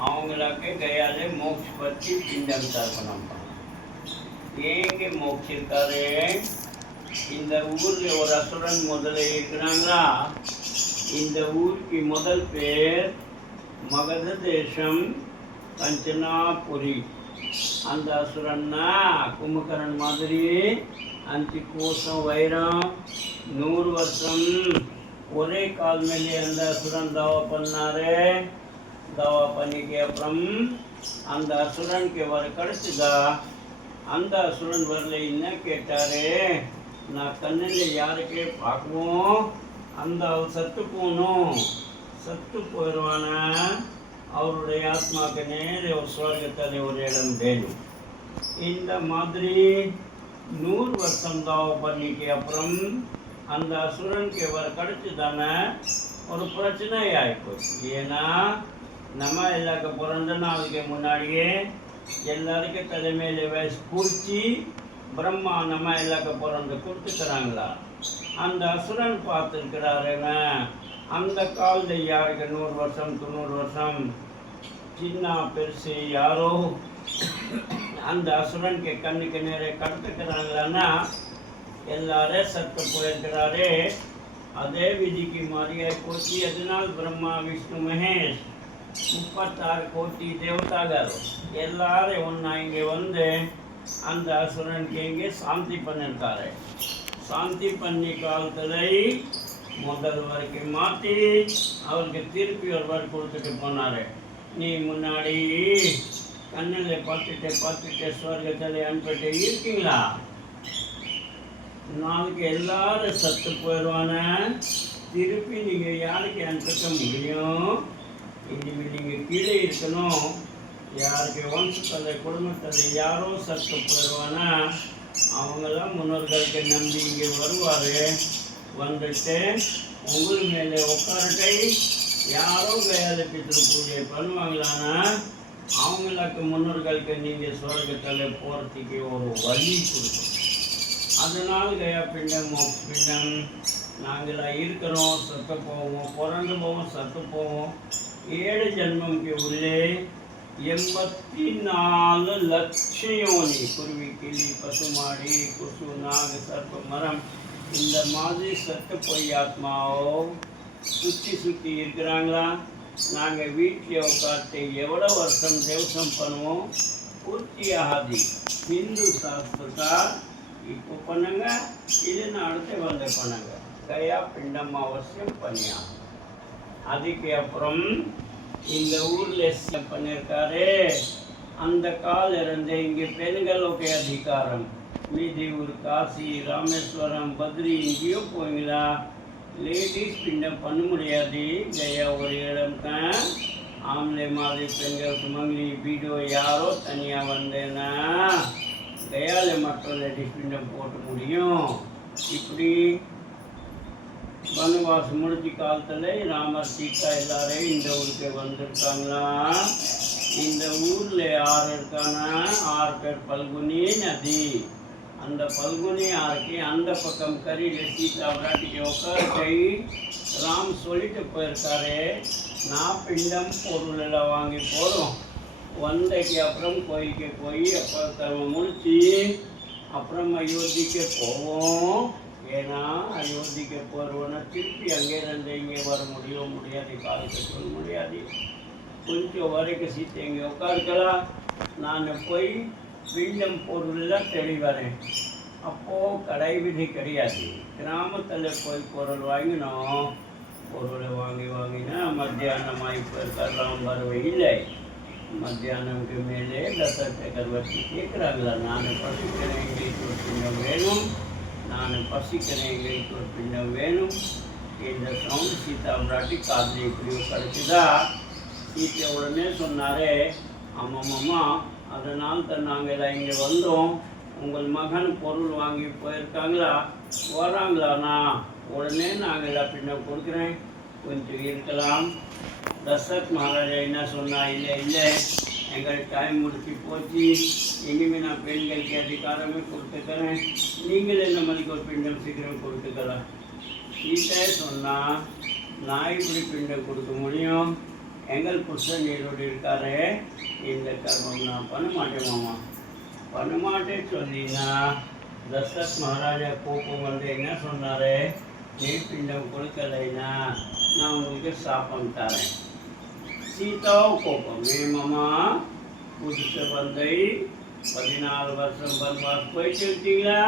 அவங்களுக்கு கையாலே மோட்ச பற்றி பிண்டம் தர்ப்பணம் பண்ணலாம் ஏங்க மோட்ச இருக்காரு இந்த ஊர்ல ஒரு அசுரன் முதல்ல இருக்கிறாங்களா இந்த ஊருக்கு முதல் பேர் மகத தேசம் கஞ்சனாபுரி அந்த அசுரன்னா கும்பகரன் மாதிரி அஞ்சு கோசம் வைரம் நூறு வருஷம் ஒரே கால் மேலே அந்த அசுரன் தாவா பண்ணாரு தாவா பண்ணிக்கு அப்புறம் அந்த அசுரனுக்கு வர கிடைச்சதா அந்த அசுரன் வரல என்ன கேட்டாரு? நான் கண்ணில் யாருக்கே பார்க்கவும் அந்த அவர் சத்து போகணும். சத்து போயிடுவான அவருடைய ஆத்மாக்கு நேர ஒரு ஸ்வர்க்கத்தில் ஒரு இடம் வேணும் இந்த மாதிரி நூறு வருஷம் தாவ பண்ணிக்கு அப்புறம் அந்த அசுரனுக்கு இவர் கிடைச்சுதானே ஒரு பிரச்சனை ஆகிப்போச்சு ஏன்னா நம்ம எல்லாக்க பிறந்த நாளுக்கு முன்னாடியே எல்லாருக்கும் தலைமையில் வயசு பூச்சி பிரம்மா நம்ம எல்லாக்க பிறந்து கொடுத்துக்கிறாங்களா? அந்த அசுரன் பார்த்துருக்கிறாருங்க அந்த காலில் யாருக்கு நூறு வருஷம் தொண்ணூறு வருஷம்? சின்ன பெருசு யாரோ? அந்த அசுரனுக்கு கண்ணுக்கு நேரே கடத்துக்கிறாங்களான்னா எல்லாரும் சத்து போயிருக்கிறாரே. அதே விதிக்கு மாதிரியாக போச்சு எதனால் பிரம்மா விஷ்ணு மகேஷ்? முப்பத்தாறு கோட்டி தேவதாகள் எல்லாரும் ஒன்றா இங்கே வந்து அந்த அசுரனுக்கு இங்கே சாந்தி பண்ணியிருக்காரு சாந்தி பண்ணி காலத்தில் முதல் வரைக்கும் மாற்றி அவருக்கு திருப்பி ஒரு வாரம் கொடுத்துட்டு போனாரு. நீ முன்னாடி கண்ணில் பார்த்துட்டு பார்த்துட்டு சுவர்க்கத்தில் அனுப்பிட்டு இருக்கீங்களா? நாளைக்கு எல்லாரும் சத்து போயிடுவான திருப்பி நீங்கள் யாருக்கு அனுப்பிக்க முடியும்? இனிமேல் நீங்கள் கீழே இருக்கணும். யாருக்கு வம்சத்தில் குடும்பத்தில் யாரோ சத்து போடுவானா அவங்கெல்லாம் முன்னோர்களுக்கு நம்பி இங்கே வருவார். வந்துட்டு உங்கள் மேலே உட்காரட்டை. யாரோ கையால் பித்திரு பூஜை பண்ணுவாங்களான்னா அவங்களுக்கு முன்னோர்களுக்கு நீங்கள் சுவர்க்கத்தில் போகிறதுக்கு ஒரு வழி கொடுக்கும் அதனால் கயா பிண்டம் பிண்டம் நாங்களாம் இருக்கிறோம். சத்து போவோம். புரண்டு போவோம் சத்து போவோம். ஏழு ஜென்மம்க்கு உள்ளே எண்பத்தி நாலு லட்சியோனி குருவி கிளி பசுமாடி கொசு நாகு சர்ப்ப மரம். இந்த மாதிரி சத்து போய் ஆத்மாவோ சுற்றி சுற்றி இருக்கிறாங்களா? நாங்கள் வீட்டில் உட்காந்து எவ்வளோ வருஷம் தேவசம் பண்ணுவோம்? பூர்த்தி ஆகாது ஹிந்து சாஸ்திரத்தா இப்போ பண்ணுங்க இதுன்னு அடுத்து வந்து பண்ணுங்க. கயா பிண்டம் அவசியம் பண்ணியா அதுக்கு அப்புறம் இந்த ஊரில் பண்ணியிருக்காரு அந்த கால இருந்து இங்கே பெண்களுக்கு அதிகாரம். மீதி ஊர் காசி ராமேஸ்வரம் பத்ரி இங்கேயும் போவீங்களா? லேடிஸ் பிண்டம் பண்ண முடியாது. ஜெயா ஒரு இடம் தான் ஆம்பளை மாதிரி பெண்களுக்கு மங்கி வீடியோ யாரோ தனியாக வந்தேன்னா கயால மட்டும் லேடிஸ் பிண்டம் போட்டு முடியும். இப்படி வனவாசம் முடிஞ்சு காலத்தில் ராமர் சீதா எல்லாரையும் இந்த ஊருக்கு வந்திருக்காங்களா? இந்த ஊரில் யார் இருக்கானா ஆறு பேர் பல்குனி நதி. அந்த பல்குனி ஆறுக்கு அந்த பக்கம் கரியில் சீதா விராட்டிக்கு உட்கார ராம் சொல்லிட்டு போயிருக்காரு. நான் பிண்டம் பொருளெல்லாம் வாங்கி போகிறோம் வந்தைக்கு அப்புறம் கோயிலுக்கு போய் அப்புறம் முடிச்சு அப்புறம் அயோத்திக்கு போவோம். சந்திக்க போகிறவனா திருப்பி அங்கேருந்து இங்கே வர முடியும் முடியாது காலத்தை சொல்ல முடியாது. கொஞ்சம் வரைக்கும் சீத்தை இங்கே உட்காருக்கலாம். நான் போய் விண்ணம் பொருளெல்லாம் தேடி வரேன் அப்போது கடை விதி கிடையாது. கிராமத்தில் போய் பொருள் வாங்கினோம். பொருளை வாங்கி வாங்கினா மத்தியானம் இப்போ இருக்கலாம் வரவே இல்லை. மத்தியானம்க்கு மேலே தசத்தை வச்சு கேட்குறாங்களா? நான் படிக்கிறேன் எங்களுக்கு ஒரு வேணும். நான் பசிக்கிறேன் எங்களுக்கு ஒரு பின்னம் வேணும். இந்த சவுண்ட் சீதா பிராட்டி காதில் இப்படி கிடச்சிதா? சீத்தை உடனே சொன்னாரே ஆமாம்மாம்மா அதனால் தான் நாங்கள் எல்லாம் இங்கே வந்தோம். உங்கள் மகன் பொருள் வாங்கி போயிருக்காங்களா? வராங்களாண்ணா உடனே நாங்கள் எல்லாம் பின்னம் கொடுக்குறேன். கொஞ்சம் இருக்கலாம். தசரத் மகாராஜா என்ன சொன்னா? இல்லை இல்லை. எங்கள் டைம் முடிச்சு போச்சு இனிமேல் நான் பெண்களுக்கு அதிகாரமே கொடுத்துக்கிறேன். நீங்கள் என்ன மதிக்க ஒரு பிண்டம் சீக்கிரம் கொடுத்துக்கலாம். சீத்தை சொன்னா நான் இப்படி பிண்டம் கொடுக்க முடியும். எங்கள் புருஷன் நீரோடு இருக்காரு இந்த கர்மம் நான் பண்ண மாட்டேன் மாமா. பண்ண மாட்டேன்னு சொன்னீங்கன்னா தசரத் மகாராஜா கோபம் வந்து என்ன சொன்னார்? நீர் பிண்டம் கொடுக்கலைன்னா நான் உங்களுக்கு சாப்பம் தரேன். சீதாவும் கோபம் மாமா? புதுசு வந்தை பதினாலு வருஷம் பர்மாஸ் போயிட்டு இருக்கீங்களா?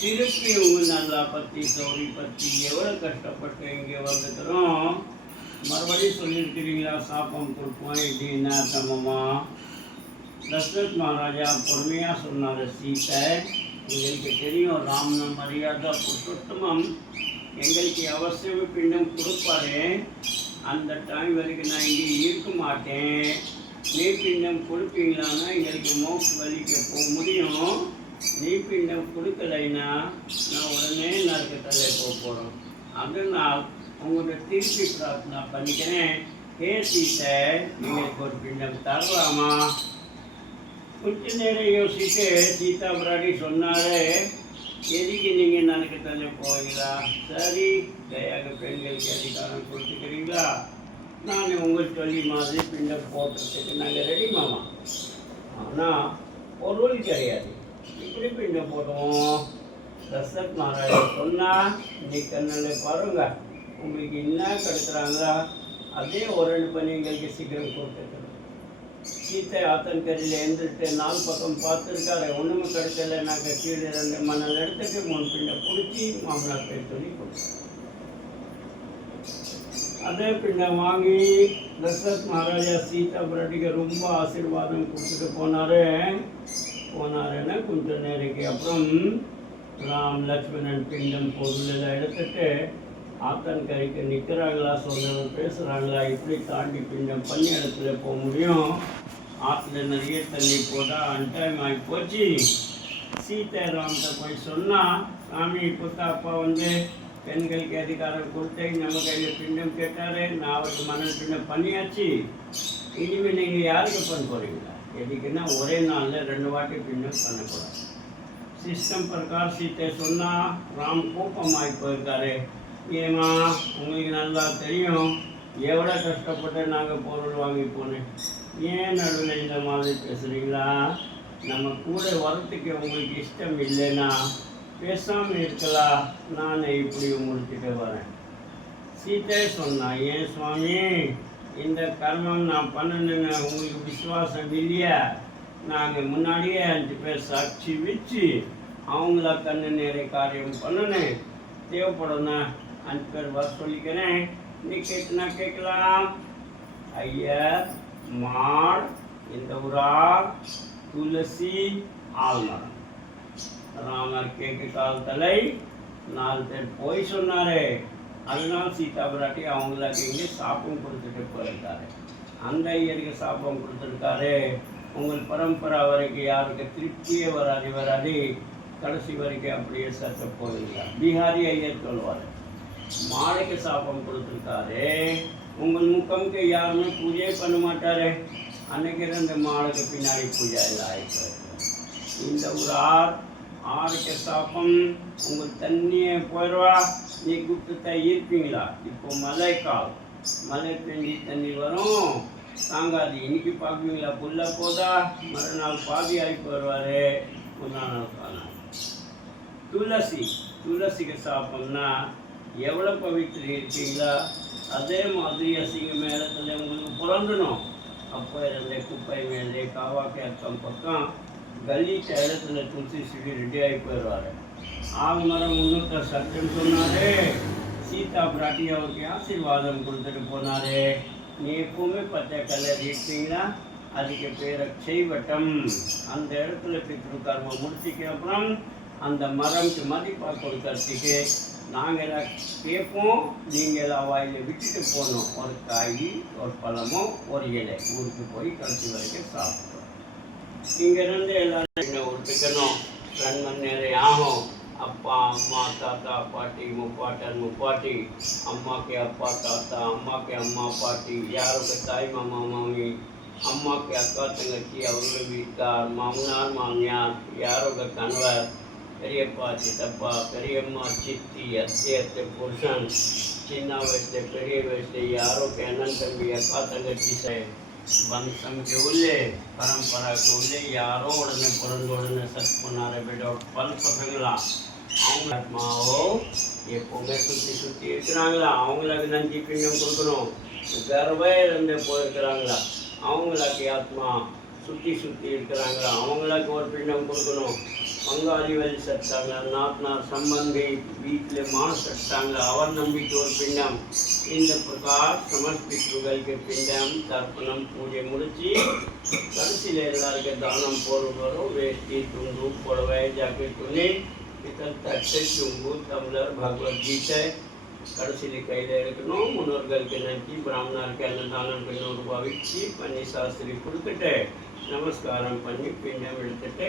திருப்பி உங்க நல்லா பத்தி சௌரி பத்தி எவ்வளோ கஷ்டப்பட்டு இங்கே வந்துக்கிறோம்? மறுபடியும் சொல்லியிருக்கிறீங்களா? சாப்பம் கொடுப்போம். இது என்ன தம்மம்மா தசரத் மகாராஜா பொறுமையாக சொன்னார் சீத்தை எங்களுக்கு தெரியும் ராமன மரியாதை புருஷோத்தமம் எங்களுக்கு அவசியம் பிண்டம் கொடுப்பாரு. அந்த டைம் வரைக்கும் நான் இங்கே இருக்க மாட்டேன். நீ கொடுப்பீங்களான்னா எங்களுக்கு மோக்ஷ வலிக்க போக முடியும். நீ கொடுக்கலைன்னா நான் உடனே நரக்கத்தலை போக போகிறோம் அதனால் உங்களோட திருப்பி பிரார்த்தனை பண்ணிக்கிறேன். ஹே சீத்தை நீங்கள் ஒரு பிண்டம் தரலாமா? கொஞ்ச நேரம் யோசிச்சு சீதா பிராடி சொன்னாரே எதுக்கு நீங்கள் எனக்கு தள்ளி போவீங்களா? சரி தயாக பெண்களுக்கு அதிகாரம் கொடுத்துக்கிறீங்களா? நான் உங்கள் சொல்லி மாதிரி பின்ன போட்டுறதுக்கு நாங்கள் ரெடி மாமா. ஆனால் பொருள் கிடையாது. இப்படி பின்ன போடுவோம். தசரத் மகாராஜ் சொன்னா நீ கண்ணில் பாருங்க உங்களுக்கு என்ன கிடைக்கிறாங்களா அதே ஒரு ரெண்டு பண்ணி எங்களுக்கு சீக்கிரம் கொடுத்துருக்கணும் சீத்தை ஆத்தன்கரியில் எழுந்துட்டு நாலு பக்கம் பார்த்துருக்காரு ஒன்றுமே கிடைக்கல. நாங்கள் கீழே ரெண்டு மணல் எடுத்துட்டு மூணு பின்ன பிடிச்சி மாமனார் பேர் சொல்லி கொடுத்தோம். அதே பின்ன வாங்கி தசரத் மகாராஜா சீதா பிராட்டிக்கு ரொம்ப ஆசீர்வாதம் கொடுத்துட்டு போனார். போனாருன்னு கொஞ்ச நேரத்துக்கு அப்புறம் ராம் லக்ஷ்மணன் பிண்டம் பொருள் எல்லாம் எடுத்துட்டு ஆத்தன் கரைக்கு நிற்கிறாங்களா சொன்னவங்க பேசுகிறாங்களா இப்படி தாண்டி பிண்டம் பண்ணி இடத்துல போக முடியும். ஆற்றுல நிறைய தண்ணி போட்டால் அன்டைம் ஆகி போச்சு. சீதாராம்கிட்ட போய் சொன்னா சாமி இப்போ அப்பா வந்து பெண்களுக்கு அதிகாரம் கொடுத்தேன். நம்ம கையில் பிண்டம் கேட்டாரு. நான் அவருக்கு மணல் பிண்டம் பண்ணியாச்சு. இனிமேல் நீங்கள் யாருக்கு பண்ண போகிறீங்களா எதுக்குன்னா ஒரே நாளில் ரெண்டு வாட்டி பிண்டம் பண்ணக்கூடாது. சிஸ்டம் பிரகார் சீத்தை சொன்னால் ராம் கோப்பமாகி போயிருக்காரு. ஏமா உங்களுக்கு நல்லா தெரியும். எவ்வளோ கஷ்டப்பட்டு நாங்கள் பொருள் வாங்கி போனேன் ஏன் நடுவில் இந்த மாதிரி பேசுகிறீங்களா நம்ம கூட வரத்துக்கு உங்களுக்கு இஷ்டம் இல்லைன்னா பேசாமல் இருக்கலாம். நான் இப்படி உங்கள்கிட்ட வரேன். சீத்தை சொன்னான் ஏன் சுவாமி இந்த கர்மம் நான் பண்ணணுங்க உங்களுக்கு விசுவாசம் இல்லையா? நாங்கள் முன்னாடியே அஞ்சு பேர் சாட்சி வச்சு அவங்கள கண்ணு நேர காரியம் பண்ணணும். தேவைப்படும்னா அஞ்சு பேர் வர சொல்லிக்கிறேன். நீ கேட்டுனா கேட்கலாம். ஐயா மாள் இந்த உரார் துளசி ஆல்மரம் ராமர் கேட்க தலை நாலு பேர் போய் சொன்னாரு. அதனால் சீதா பிராட்டி அவங்களுக்கு இங்கே சாப்பம் கொடுத்துட்டு போயிருக்காரு. அந்த ஐயருக்கு சாப்பம் கொடுத்துருக்காரு. உங்கள் பரம்பரை வரைக்கும் யாருக்கு திருப்தியே வராது வராது. கடைசி வரைக்கும் அப்படியே சத்த போயிருக்கார் பீகாரி ஐயர் சொல்வார் மாலைக்கு சாப்பம் கொடுத்துருக்காரு. உங்கள் முக்கம்க்கு யாருமே பூஜையே பண்ண மாட்டாரு. அன்னைக்கு இருந்த மாலுக்கு பின்னாடி பூஜை எல்லாம் ஆயிட்டு இந்த ஒரு ஆர் ஆறுக்கு சாப்பம் உங்கள் தண்ணியை போயிடுவா நீ கூப்பிட்டு ஈர்ப்பீங்களா? இப்போ மலை கால். மலை பெஞ்சி தண்ணி வரும். தாங்காது இன்னைக்கு பார்ப்பீங்களா புல்ல போதா? மறுநாள் பாதி ஆகி போயிடுவாரு முன்னாள் காலம் துளசி துளசிக்கு சாப்பிட்டோம்னா எவ்வளோ பவித்திரி இருக்கீங்களா? அதே மாதிரி அசிங்க மேலத்தில் உங்களுக்கு புரண்டணும். அப்போ இருந்த குப்பை மேலே காவாக்கி அக்கம் பக்கம் கல்லி சேலத்தில் துளசி செடி ரெடி ஆகி போயிடுவாரு. ஆலமரம் முன்னூற்ற சட்டுன்னு சொன்னாலே சீதா பிராட்டி அவருக்கு ஆசீர்வாதம் கொடுத்துட்டு போனாரே. நீ எப்பவுமே பச்சை கலர் இருக்கீங்கன்னா அதுக்கு பேரை செய்வட்டம் அந்த இடத்துல பித்ரு கர்மம் முடிச்சுக்க அப்புறம் அந்த மரம்க்கு மதிப்பாக கொடுக்கறதுக்கு நாங்கள் எல்லாம் கேட்போம் நீங்கள் எல்லாம் வாயில விட்டுட்டு போகணும் ஒரு காய் ஒரு பழமோ ஒரு இலை. ஊருக்கு போய் கடைசி வரைக்கும் சாப்பிட்டோம். இங்கேருந்து எல்லாரும் என்ன ஒத்துக்கணும் ரெண்டு மணி நேரம் ஆகும். அப்பா அம்மா தாத்தா பாட்டி முப்பாட்டன் முப்பாட்டி அம்மாக்கு அப்பா தாத்தா அம்மாக்கு அம்மா பாட்டி யாருக்கு தாய் மாமா மாமி அம்மாக்கு அக்கா தங்கச்சி அவர்கள் வீட்டார் மாமனார் மாமியார் யாரோட கணவர் பெரியப்பா சித்தப்பா பெரியம்மா சித்தி அத்தை அத்தை புருஷன் சின்ன வயசுல பெரிய வயசுல யாரோக்கு அண்ணன் தம்பி அக்கா தங்கச்சி சே- வம்சம் के உள்ளே பரம்பரா के உள்ளே யாரோ உடனே பிறந்த உடனே சத் பண்ணார பேட்டோ பல் பசங்களா அவங்க ஆத்மாவோ எப்பவுமே சுற்றி சுற்றி இருக்கிறாங்களா அவங்களுக்கு நன்றி பிண்டம் கொடுக்கணும் கர்வே இருந்து போயிருக்கிறாங்களா அவங்களுக்கு ஆத்மா சுற்றி சுற்றி இருக்கிறாங்களா அவங்களுக்கு ஒரு பிண்டம் கொடுக்கணும் பங்காளி வழி சட்டாங்க நாத்னார் சம்பந்தி வீட்டில் மான சட்டாங்க அவர் நம்பிக்கை ஒரு பிண்டம் இந்த பிரகார் சமர்ப்பித்துகளுக்கு பிண்டம் தர்ப்பணம் பூஜை முடிச்சு கடைசியில் எல்லாருக்கும் தானம் பொருள் வரும் வேஷ்டி துண்டு புடவை ஜாக்கெட் துணி பித்தல் தட்டு சும்பு டம்ளர் பகவத்கீதை கடைசியில் கையில் எடுக்கணும் முன்னோர்களுக்கு நன்றி பிராமணருக்கு அன்னதானம் நூறு ரூபாய் வச்சு பண்ணி சாஸ்திரி கொடுத்துட்டு நமஸ்காரம் பண்ணி பிண்டம் எடுத்துட்டு